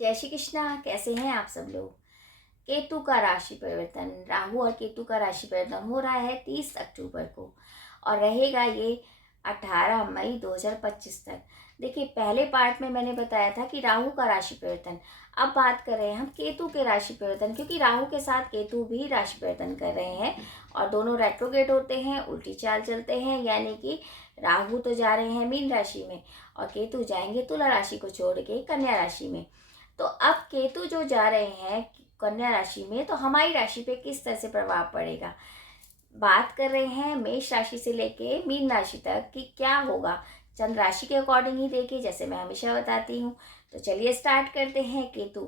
जय श्री कृष्णा। कैसे हैं आप सब लोग। केतु का राशि परिवर्तन, राहु और केतु का राशि परिवर्तन हो रहा है 30 अक्टूबर को और रहेगा ये 18 मई 2025 तक। देखिए, पहले पार्ट में मैंने बताया था कि राहु का राशि परिवर्तन। अब बात कर रहे हैं हम केतु के राशि परिवर्तन, क्योंकि राहु के साथ केतु भी राशि परिवर्तन कर रहे हैं और दोनों रेट्रोग्रेड होते हैं, उल्टी चाल चलते हैं। यानी कि राहु तो जा रहे हैं मीन राशि में और केतु जाएंगे तुला राशि को छोड़ के कन्या राशि में। तो अब केतु जो जा रहे हैं कन्या राशि में, तो हमारी राशि पे किस तरह से प्रभाव पड़ेगा। बात कर रहे हैं मेष राशि से लेके मीन राशि तक कि क्या होगा। चंद्र राशि के अकॉर्डिंग ही देखिए, जैसे मैं हमेशा बताती हूँ। तो चलिए स्टार्ट करते हैं। केतु,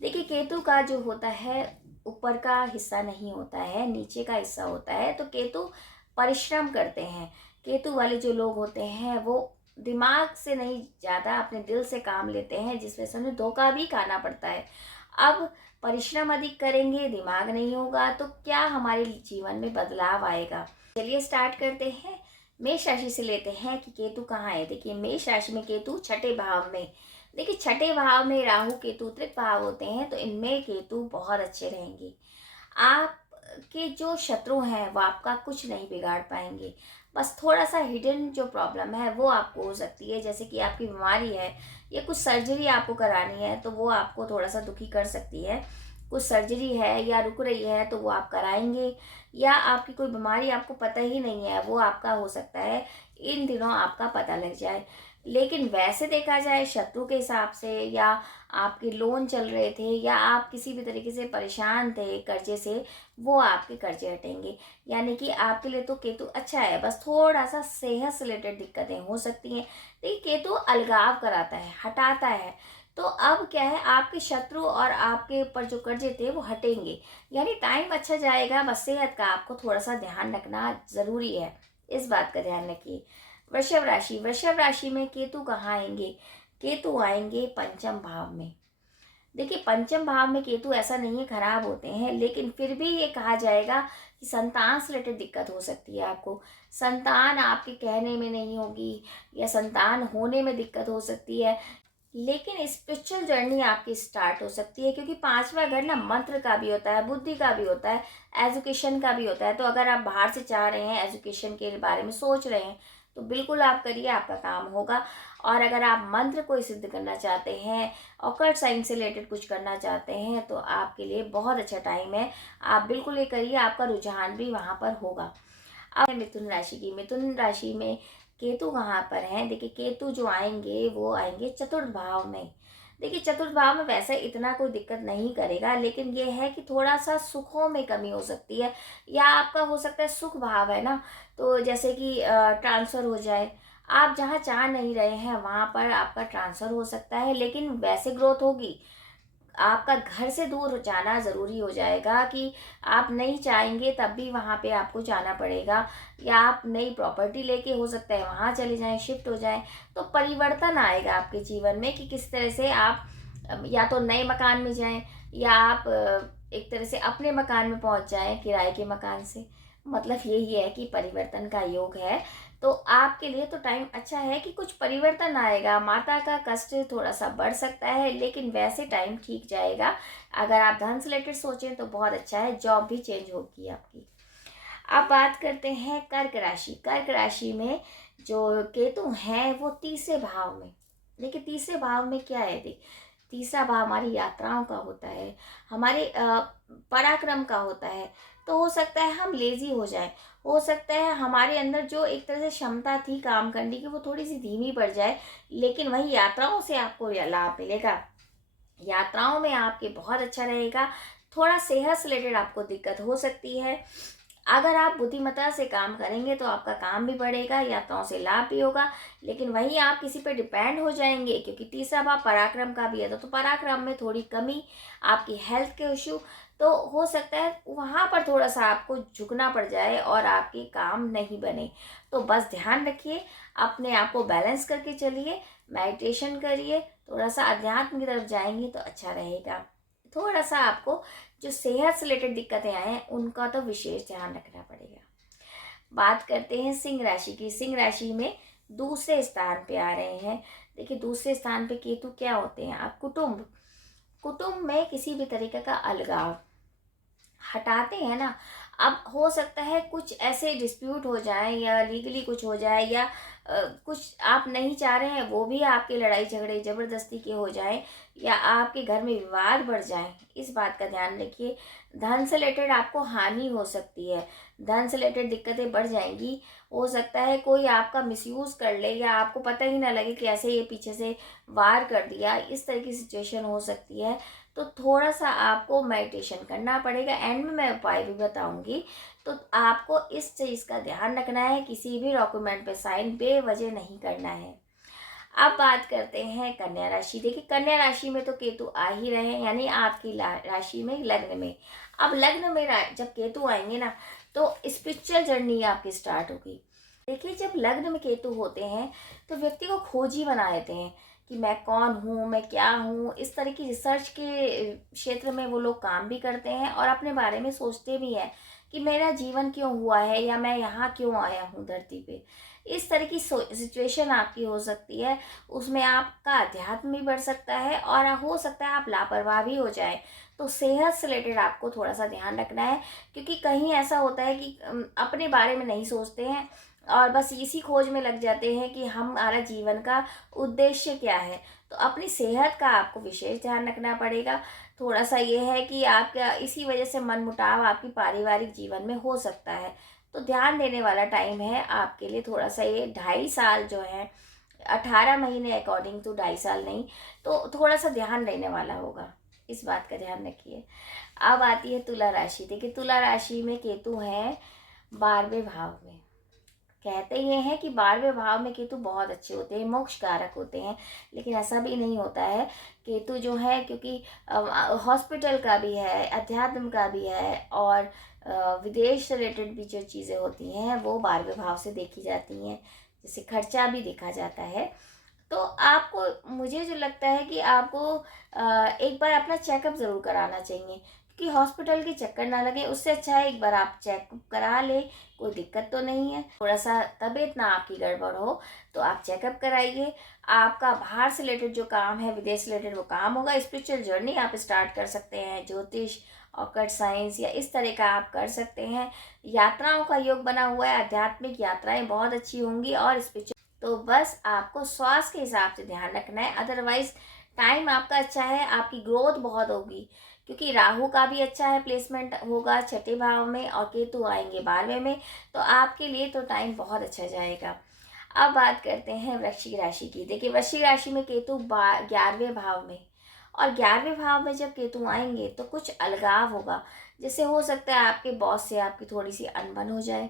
देखिए केतु का जो होता है ऊपर का हिस्सा नहीं होता है, नीचे का हिस्सा होता है। तो केतु परिश्रम करते हैं। केतु वाले जो लोग होते हैं वो दिमाग से नहीं, ज़्यादा अपने दिल से काम लेते हैं, जिस वजह से उन्हें धोखा भी खाना पड़ता है। अब परिश्रम अधिक करेंगे, दिमाग नहीं होगा, तो क्या हमारे जीवन में बदलाव आएगा। चलिए स्टार्ट करते हैं। मेष राशि से लेते हैं कि केतु कहाँ है। देखिए, मेष राशि में केतु छठे भाव में। देखिए, छठे भाव में राहु केतु त्रिक भाव होते हैं, तो इनमें केतु बहुत अच्छे रहेंगे। आपके जो शत्रु हैं वो आपका कुछ नहीं बिगाड़ पाएंगे। बस थोड़ा सा हिडन जो प्रॉब्लम है वो आपको हो सकती है, जैसे कि आपकी बीमारी है या कुछ सर्जरी आपको करानी है, तो वो आपको थोड़ा सा दुखी कर सकती है। कुछ सर्जरी है या रुक रही है तो वो आप कराएंगे, या आपकी कोई बीमारी आपको पता ही नहीं है, वो आपका हो सकता है इन दिनों आपका पता लग जाए। लेकिन वैसे देखा जाए शत्रु के हिसाब से, या आपके लोन चल रहे थे, या आप किसी भी तरीके से परेशान थे कर्जे से, वो आपके कर्जे हटेंगे। यानी कि आपके लिए तो केतु अच्छा है। बस थोड़ा सा सेहत से रिलेटेड दिक्कतें हो सकती हैं। देखिए, केतु अलगाव कराता है, हटाता है। तो अब क्या है, आपके शत्रु और आपके ऊपर जो कर्जे थे वो हटेंगे। यानी टाइम अच्छा जाएगा। बस सेहत का आपको थोड़ा सा ध्यान रखना जरूरी है, इस बात का ध्यान रखिए। वृषभ राशि, वृषभ राशि में केतु कहाँ आएंगे। केतु आएंगे पंचम भाव में। देखिए, पंचम भाव में केतु ऐसा नहीं है खराब होते हैं, लेकिन फिर भी ये कहा जाएगा कि संतान से रिलेटेड दिक्कत हो सकती है आपको। संतान आपके कहने में नहीं होगी, या संतान होने में दिक्कत हो सकती है। लेकिन स्पिरिचुअल जर्नी आपकी स्टार्ट हो सकती है, क्योंकि पांचवा घर ना मंत्र का भी होता है, बुद्धि का भी होता है, एजुकेशन का भी होता है। तो अगर आप बाहर से चाह रहे हैं, एजुकेशन के बारे में सोच रहे हैं, तो बिल्कुल आप करिए, आपका काम होगा। और अगर आप मंत्र को सिद्ध करना चाहते हैं, ऑकल्ट साइंस से रिलेटेड कुछ करना चाहते हैं, तो आपके लिए बहुत अच्छा टाइम है। आप बिल्कुल ये करिए, आपका रुझान भी वहाँ पर होगा। अब मिथुन राशि की, मिथुन राशि में केतु कहाँ पर हैं। देखिए, केतु जो आएंगे वो आएंगे चतुर्थ भाव में। देखिए, चतुर्थ भाव में वैसे इतना कोई दिक्कत नहीं करेगा, लेकिन ये है कि थोड़ा सा सुखों में कमी हो सकती है, या आपका हो सकता है सुख भाव है ना, तो जैसे कि ट्रांसफ़र हो जाए। आप जहाँ चाह नहीं रहे हैं वहाँ पर आपका ट्रांसफ़र हो सकता है, लेकिन वैसे ग्रोथ होगी। आपका घर से दूर जाना ज़रूरी हो जाएगा, कि आप नहीं चाहेंगे तब भी वहाँ पे आपको जाना पड़ेगा, या आप नई प्रॉपर्टी लेके हो सकता है वहाँ चले जाएं, शिफ्ट हो जाएं। तो परिवर्तन आएगा आपके जीवन में कि किस तरह से आप या तो नए मकान में जाएं, या आप एक तरह से अपने मकान में पहुँच जाएं किराए के मकान से। मतलब यही है कि परिवर्तन का योग है। तो आपके लिए तो टाइम अच्छा है कि कुछ परिवर्तन आएगा। माता का कष्ट थोड़ा सा बढ़ सकता है, लेकिन वैसे टाइम ठीक जाएगा। अगर आप धन से रिलेटेड सोचें तो बहुत अच्छा है, जॉब भी चेंज होगी आपकी। अब बात करते हैं कर्क राशि। कर्क राशि में जो केतु हैं वो तीसरे भाव में। देखिए, तीसरे भाव में क्या है। देख, तीसरा भाव हमारी यात्राओं का होता है, हमारे पराक्रम का होता है। तो हो सकता है हम लेजी हो जाएं, हो सकता है हमारे अंदर जो एक तरह से क्षमता थी काम करने की वो थोड़ी सी धीमी पड़ जाए, लेकिन वही यात्राओं से आपको लाभ मिलेगा। यात्राओं में आपके बहुत अच्छा रहेगा। थोड़ा सेहत से रिलेटेड आपको दिक्कत हो सकती है। अगर आप बुद्धिमत्ता से काम करेंगे तो आपका काम भी बढ़ेगा, यात्राओं से लाभ भी होगा। लेकिन वहीं आप किसी पे डिपेंड हो जाएंगे, क्योंकि तीसरा भाव पराक्रम का भी है, तो पराक्रम में थोड़ी कमी, आपकी हेल्थ के इशू, तो हो सकता है वहाँ पर थोड़ा सा आपको झुकना पड़ जाए और आपके काम नहीं बने। तो बस ध्यान रखिए, अपने आप को बैलेंस करके चलिए, मेडिटेशन करिए, थोड़ा सा अध्यात्म की तरफ जाएंगे तो अच्छा रहेगा। थोड़ा सा आपको जो सेहत से रिलेटेड दिक्कतें आए हैं उनका तो विशेष ध्यान रखना पड़ेगा। बात करते हैं सिंह राशि की। सिंह राशि में दूसरे स्थान पे आ रहे हैं। देखिए, दूसरे स्थान पे केतु क्या होते हैं, आप कुटुंब, कुटुंब में किसी भी तरीके का अलगाव हटाते हैं ना, अब हो सकता है कुछ ऐसे डिस्प्यूट हो जाए या लीगली कुछ हो जाए या कुछ आप नहीं चाह रहे हैं वो भी आपके लड़ाई झगड़े ज़बरदस्ती के हो जाएं या आपके घर में विवाद बढ़ जाएं, इस बात का ध्यान रखिए। धन से रिलेटेड आपको हानि हो सकती है, धन से रिलेटेड दिक्कतें बढ़ जाएंगी। हो सकता है कोई आपका मिसयूज़ कर ले या आपको पता ही ना लगे कि ऐसे ये पीछे से वार कर दिया, इस तरह की सिचुएशन हो सकती है। तो थोड़ा सा आपको मेडिटेशन करना पड़ेगा। एंड में मैं उपाय भी बताऊंगी। तो आपको इस चीज़ का ध्यान रखना है, किसी भी डॉक्यूमेंट पे साइन बेवजह नहीं करना है। अब बात करते हैं कन्या राशि। देखिए कन्या राशि में तो केतु आ ही रहे हैं, यानी आपकी राशि में लग्न में। अब लग्न में जब केतु आएंगे ना तो स्पिरिचुअल जर्नी आपकी स्टार्ट होगी। देखिए जब लग्न में केतु होते हैं तो व्यक्ति को खोजी बना देते हैं कि मैं कौन हूँ, मैं क्या हूँ। इस तरह की रिसर्च के क्षेत्र में वो लोग काम भी करते हैं और अपने बारे में सोचते भी हैं कि मेरा जीवन क्यों हुआ है या मैं यहाँ क्यों आया हूँ धरती पे। इस तरह की सिचुएशन आपकी हो सकती है, उसमें आपका अध्यात्म भी बढ़ सकता है और हो सकता है आप लापरवाह भी हो जाए। तो सेहत से रिलेटेड आपको थोड़ा सा ध्यान रखना है, क्योंकि कहीं ऐसा होता है कि अपने बारे में नहीं सोचते हैं और बस इसी खोज में लग जाते हैं कि हमारा जीवन का उद्देश्य क्या है। तो अपनी सेहत का आपको विशेष ध्यान रखना पड़ेगा। थोड़ा सा ये है कि आपका इसी वजह से मनमुटाव आपकी पारिवारिक जीवन में हो सकता है। तो ध्यान देने वाला टाइम है आपके लिए थोड़ा सा, ये 2.5 साल जो है, 18 महीने अकॉर्डिंग टू 2.5 साल नहीं, तो थोड़ा सा ध्यान देने वाला होगा, इस बात का ध्यान रखिए। अब आती है तुला राशि। देखिए तुला राशि में केतु है 12वें भाव में। कहते ये हैं कि 12वें भाव में केतु बहुत अच्छे होते हैं, मोक्ष कारक होते हैं, लेकिन ऐसा भी नहीं होता है। केतु जो है क्योंकि हॉस्पिटल का भी है, अध्यात्म का भी है और विदेश से रिलेटेड भी जो चीज़ें होती हैं वो 12वें भाव से देखी जाती हैं, जैसे खर्चा भी देखा जाता है। तो आपको, मुझे जो लगता है कि आपको एक बार अपना चेकअप ज़रूर कराना चाहिए, क्योंकि हॉस्पिटल के चक्कर ना लगे। उससे अच्छा है एक बार आप चेकअप करा ले, कोई दिक्कत तो नहीं है। थोड़ा सा तबीयत ना आपकी गड़बड़ हो तो आप चेकअप कराइए। आपका बाहर से रिलेटेड जो काम है, विदेश से रिलेटेड वो काम होगा। स्पिरिचुअल जर्नी आप स्टार्ट कर सकते हैं, ज्योतिष, ऑकल्ट साइंस या इस तरह का आप कर सकते हैं। यात्राओं का योग बना हुआ है, आध्यात्मिक यात्राएं बहुत अच्छी होंगी और स्पिरिचुअल। तो बस आपको स्वास्थ्य के हिसाब से ध्यान रखना है, अदरवाइज टाइम आपका अच्छा है, आपकी ग्रोथ बहुत होगी, क्योंकि राहु का भी अच्छा है, प्लेसमेंट होगा 6ठे भाव में और केतु आएंगे 12वें में। तो आपके लिए तो टाइम बहुत अच्छा जाएगा। अब बात करते हैं वृश्चिक राशि की। देखिए वृश्चिक राशि में केतु 11वें भाव में, और 11वें भाव में जब केतु आएंगे तो कुछ अलगाव होगा। जैसे हो सकता है आपके बॉस से आपकी थोड़ी सी अनबन हो जाए।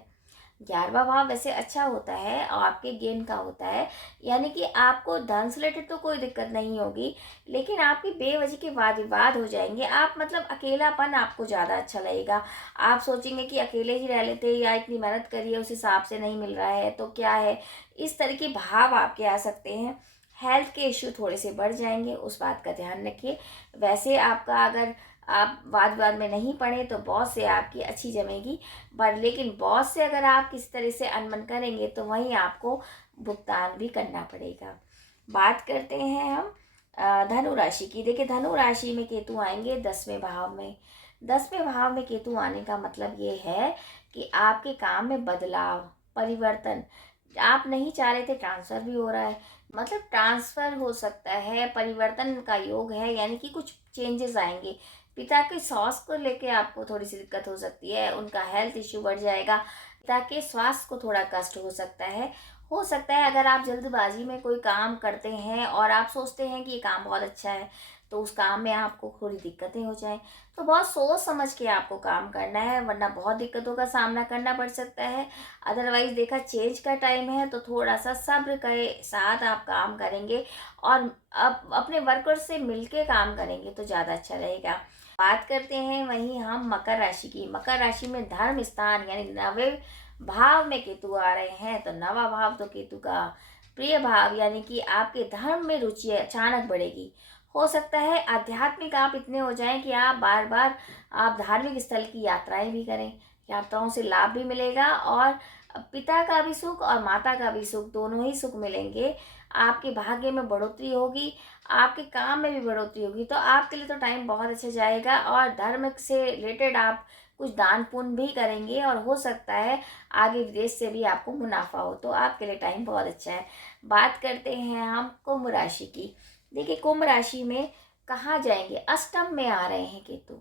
11वां भाव वैसे अच्छा होता है और आपके गेन का होता है, यानी कि आपको धन से रिलेटेड तो कोई दिक्कत नहीं होगी, लेकिन आपकी बेवजह के वाद विवाद हो जाएंगे। आप मतलब अकेलापन आपको ज़्यादा अच्छा लगेगा। आप सोचेंगे कि अकेले ही रह लेते या इतनी मेहनत करिए उस हिसाब से नहीं मिल रहा है तो क्या है, इस तरह के भाव आपके आ सकते हैं। हेल्थ के इश्यू थोड़े से बढ़ जाएंगे, उस बात का ध्यान रखिए। वैसे आपका अगर आप वाद विवाद में नहीं पड़े तो बॉस से आपकी अच्छी जमेगी, पर लेकिन बॉस से अगर आप किसी तरह से अनबन करेंगे तो वहीं आपको भुगतान भी करना पड़ेगा। बात करते हैं हम धनु राशि की। देखिए धनु राशि में केतु आएंगे 10वें भाव में। 10वें भाव में केतु आने का मतलब ये है कि आपके काम में बदलाव, परिवर्तन, आप नहीं चाह रहे थे ट्रांसफ़र भी हो रहा है, मतलब ट्रांसफ़र हो सकता है, परिवर्तन का योग है, यानी कि कुछ चेंजेस आएंगे। पिता के स्वास्थ्य को लेके आपको थोड़ी सी दिक्कत हो सकती है, उनका हेल्थ इश्यू बढ़ जाएगा, पिता के स्वास्थ्य को थोड़ा कष्ट हो सकता है। हो सकता है अगर आप जल्दबाजी में कोई काम करते हैं और आप सोचते हैं कि ये काम बहुत अच्छा है तो उस काम में आपको थोड़ी दिक्कतें हो जाएं, तो बहुत सोच समझ के आपको काम करना है, वरना बहुत दिक्कतों का सामना करना पड़ सकता है। अदरवाइज देखा चेंज का टाइम है तो थोड़ा सा सब्र के साथ आप काम करेंगे और अब अपने वर्कर से मिलके काम करेंगे तो ज़्यादा अच्छा रहेगा। बात करते हैं वहीं हम मकर राशि की। मकर राशि में धर्म स्थान यानी 9वें भाव में केतु आ रहे हैं, तो 9वां भाव तो केतु का प्रिय भाव, यानी कि आपके धर्म में रुचि अचानक बढ़ेगी। हो सकता है आध्यात्मिक आप इतने हो जाएं कि आप बार बार आप धार्मिक स्थल की यात्राएं भी करें, यात्राओं से लाभ भी मिलेगा और पिता का भी सुख और माता का भी सुख, दोनों ही सुख मिलेंगे। आपके भाग्य में बढ़ोतरी होगी, आपके काम में भी बढ़ोतरी होगी। तो आपके लिए तो टाइम बहुत अच्छा जाएगा और धर्म से रिलेटेड आप कुछ दान पुण्य भी करेंगे और हो सकता है आगे विदेश से भी आपको मुनाफा हो, तो आपके लिए टाइम बहुत अच्छा है। बात करते हैं हम कुंभ राशि की। देखिए, कुंभ राशि में कहाँ जाएंगे, अष्टम में आ रहे हैं केतु,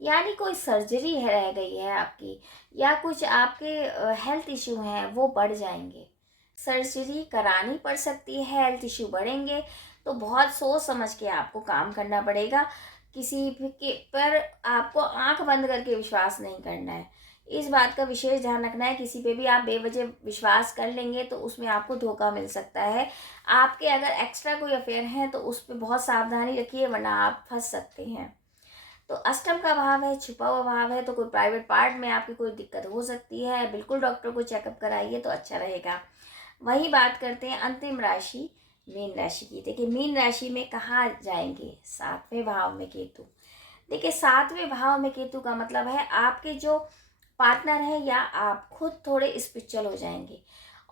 यानी कोई सर्जरी है रह गई है आपकी, या कुछ आपके हेल्थ इशू हैं वो बढ़ जाएंगे, सर्जरी करानी पड़ सकती है, हेल्थ इशू बढ़ेंगे। तो बहुत सोच समझ के आपको काम करना पड़ेगा, किसी भी के पर आपको आंख बंद करके विश्वास नहीं करना है। इस बात का विशेष ध्यान रखना है, किसी पे भी आप बेवजह विश्वास कर लेंगे तो उसमें आपको धोखा मिल सकता है। आपके अगर एक्स्ट्रा कोई अफेयर हैं तो उस पर बहुत सावधानी रखिए, वरना आप फंस सकते हैं। तो अष्टम का भाव है, छुपा हुआ भाव है, तो कोई प्राइवेट पार्ट में आपकी कोई दिक्कत हो सकती है। बिल्कुल डॉक्टर को चेकअप कराइए तो अच्छा रहेगा। वही बात करते हैं अंतिम राशि मीन राशि की। देखिए, मीन राशि में कहाँ जाएंगे, सातवें भाव में केतु। देखिए, सातवें भाव में केतु का मतलब है आपके जो पार्टनर है या आप खुद थोड़े स्पिरिचुअल हो जाएंगे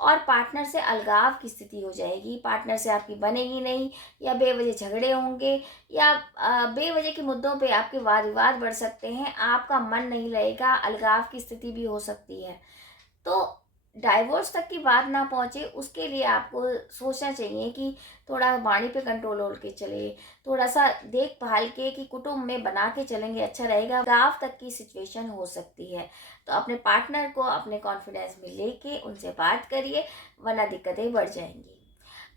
और पार्टनर से अलगाव की स्थिति हो जाएगी, पार्टनर से आपकी बनेगी नहीं, या बेवजह झगड़े होंगे, या बेवजह के मुद्दों पे आपके वाद विवाद बढ़ सकते हैं, आपका मन नहीं लगेगा, अलगाव की स्थिति भी हो सकती है। तो डाइवोर्स तक की बात ना पहुंचे उसके लिए आपको सोचना चाहिए कि थोड़ा वाणी पे कंट्रोल हो के चले, थोड़ा सा देखभाल के कि कुटुंब में बना के चलेंगे अच्छा रहेगा। गांव तक की सिचुएशन हो सकती है, तो अपने पार्टनर को अपने कॉन्फिडेंस में लेके उनसे बात करिए, वरना दिक्कतें बढ़ जाएंगी।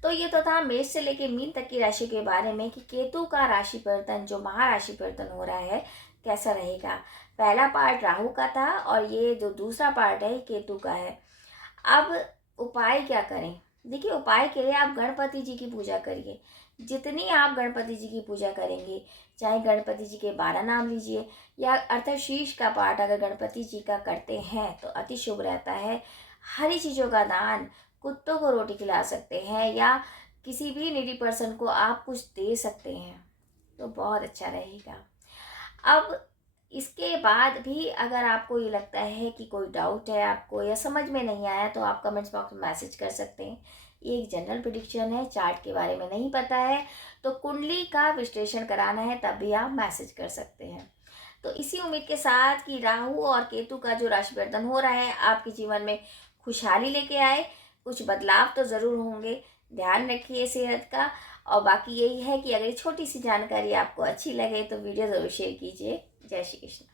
तो ये तो था मेष से लेके मीन तक की राशि के बारे में कि केतु का राशि परिवर्तन, जो महाराशि परिवर्तन हो रहा है, कैसा रहेगा। पहला पार्ट राहु का था और ये जो दूसरा पार्ट है केतु का है। अब उपाय क्या करें। देखिए, उपाय के लिए आप गणपति जी की पूजा करिए। जितनी आप गणपति जी की पूजा करेंगे, चाहे गणपति जी के 12 नाम लीजिए या अर्थशीर्ष का पाठ अगर गणपति जी का करते हैं तो अति शुभ रहता है। हरी चीज़ों का दान, कुत्तों को रोटी खिला सकते हैं या किसी भी नीडी पर्सन को आप कुछ दे सकते हैं, तो बहुत अच्छा रहेगा। अब इसके बाद भी अगर आपको ये लगता है कि कोई डाउट है आपको या समझ में नहीं आया, तो आप कमेंट्स बॉक्स में मैसेज कर सकते हैं। ये एक जनरल प्रिडिक्शन है, चार्ट के बारे में नहीं पता है तो कुंडली का विश्लेषण कराना है तब भी आप मैसेज कर सकते हैं। तो इसी उम्मीद के साथ कि राहु और केतु का जो राशि परिवर्तन हो रहा है आपके जीवन में खुशहाली लेके आए। कुछ बदलाव तो ज़रूर होंगे, ध्यान रखिए सेहत का। और बाकी यही है कि अगर ये छोटी सी जानकारी आपको अच्छी लगे तो वीडियो ज़रूर शेयर कीजिए। जय श्री कृष्ण।